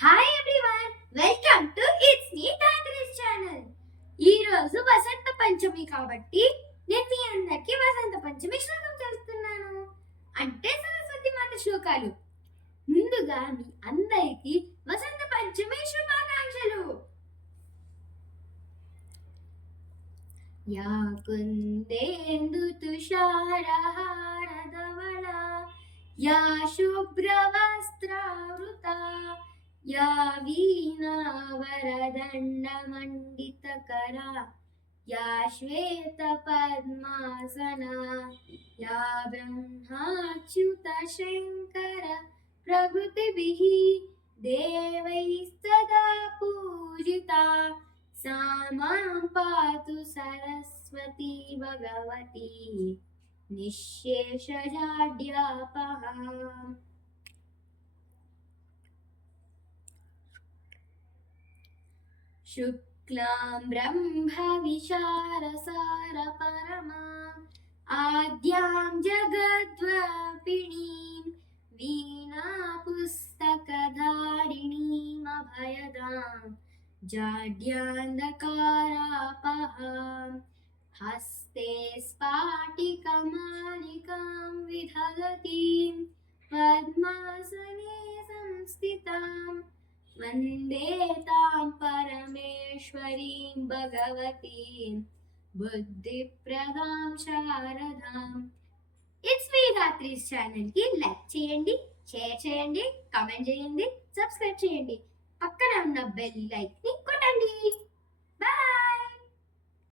Hi everyone, welcome to it's me తాత్రిస్ channel. ఈ రోజు వసంత పంచమి కాబట్టి నేను మీ అందరికి వసంత పంచమి శ్లోకం చేస్తున్నాను, అంటే సరస్వతి మాత శ్లోకాలు. ముందుగా మీ అందరికి వసంత పంచమి శుభాకాంక్షలు. యా కుందేందు తుషారహార ధవళ, యా శుభ్రవస్త్రావృతా, या वीणावरदण्डमण्डितकरा, या श्वेतपद्मासना, या ब्रह्माच्युतशङ्कर प्रभृतिभिः देवैस्तदा पूजिता, सा मां पातु सरस्वती भगवती निःशेषजाड्यापहा. शुक्लां ब्रह्मविशारसारपरमाम् आद्यां जगद्व्यापिनीं वीणापुस्तकधारिणीमभयदां जाड्यान्धकारापहां, हस्ते स्फाटिकमालिकां विधगतीं पद्मासने संस्थितां, वन्दे तां परमेश्वरीं भगवतीं बुद्धिप्रदां शारदाम्. ఇట్స్ మీ రాత్రిస్ ఛానల్ కి లైక్ చేయండి, షేర్ చేయండి, కామెంట్ చేయండి, సబ్స్క్రైబ్ చేయండి, పక్కన ఉన్న బెల్ లైక్ ని కొట్టండి.